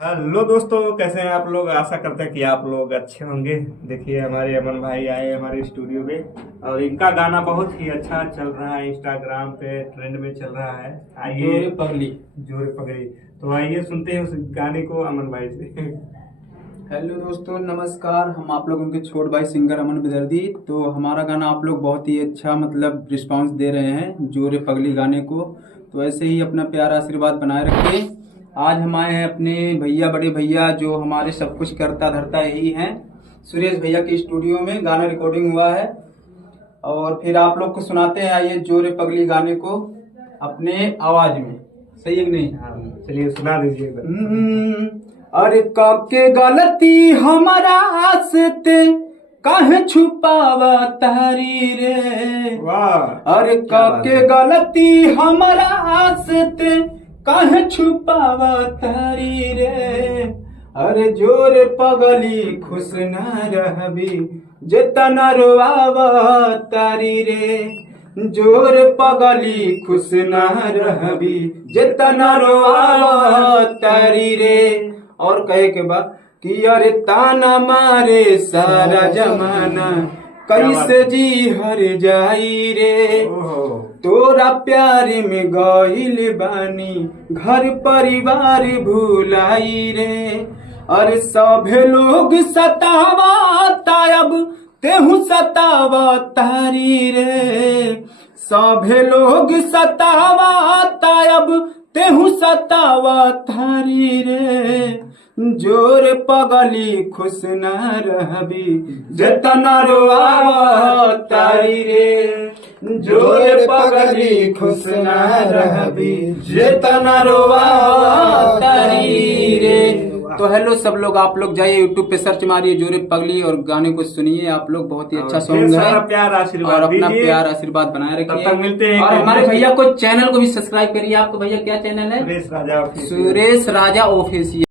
Hello दोस्तों, कैसे हैं आप लोग। आशा करते हैं कि आप लोग अच्छे होंगे। देखिए हमारे अमन भाई आए हमारे स्टूडियो में और इनका गाना बहुत ही अच्छा चल रहा है, इंस्टाग्राम पे ट्रेंड में चल रहा है। आइए, जोरे पगली। जोर पगड़ी। तो आइए सुनते हैं उस गाने को अमन भाई से। हेलो दोस्तों, नमस्कार। हम आप लोगों के छोट भाई सिंगर अमन बिदर्दी। तो हमारा गाना आप लोग बहुत ही अच्छा रिस्पांस दे रहे हैं जोरे पगली गाने को। तो ऐसे ही अपना प्यारा आशीर्वाद बनाए रखें। आज हम आए हैं अपने भैया, बड़े भैया जो हमारे सब कुछ करता धरता यही हैं, सुरेश भैया के स्टूडियो में गाना रिकॉर्डिंग हुआ है। और फिर आप लोग को सुनाते हैं, आइए जोरे पगली गाने को अपने आवाज में। सही है कि नहीं? हाँ, चलिए सुना दीजिए। अरे काके गलती हमारा से ते काहे छुपावा तारी रे। वाह, अरे काके गलती हमारा से ते काहे छुपावा तारी रे। अरे जोरे पगली खुश न रहबी जेतना रोआवा तारी रे। जोर पगली खुश न रहबी जेतना रोआवा तारी रे। और कहे के बा कि अरे ताना मारे सारा जमाना कैसे जी हर जाई रे। ओहो, तोरा प्यार में गइल बानी घर परिवार भुलाई रे। अरे सभे लोग सतावता अब तेहू सतावा तारी रे। सभे लोग सतावता अब तेहू सतावा तारी रे। जोर पगली खुश न रहबी जेतना रोआवा तारी रे। जोर पगली खुश न रहबी जेतना रोआवा तारी रे। तो हेलो सब लोग, आप लोग जाइए यूट्यूब पे सर्च मारिए जोरे पगली और गाने को सुनिए। आप लोग बहुत ही अच्छा सॉन्ग है। प्यार आशीर्वाद और अपना दीजिए। प्यार आशीर्वाद बनाए तब रखिए। तक मिलते हैं। और हमारे भैया को चैनल को भी सब्सक्राइब करिए। आपको भैया क्या चैनल है? सुरेश राजा। सुरेश राजा ऑफिशियल।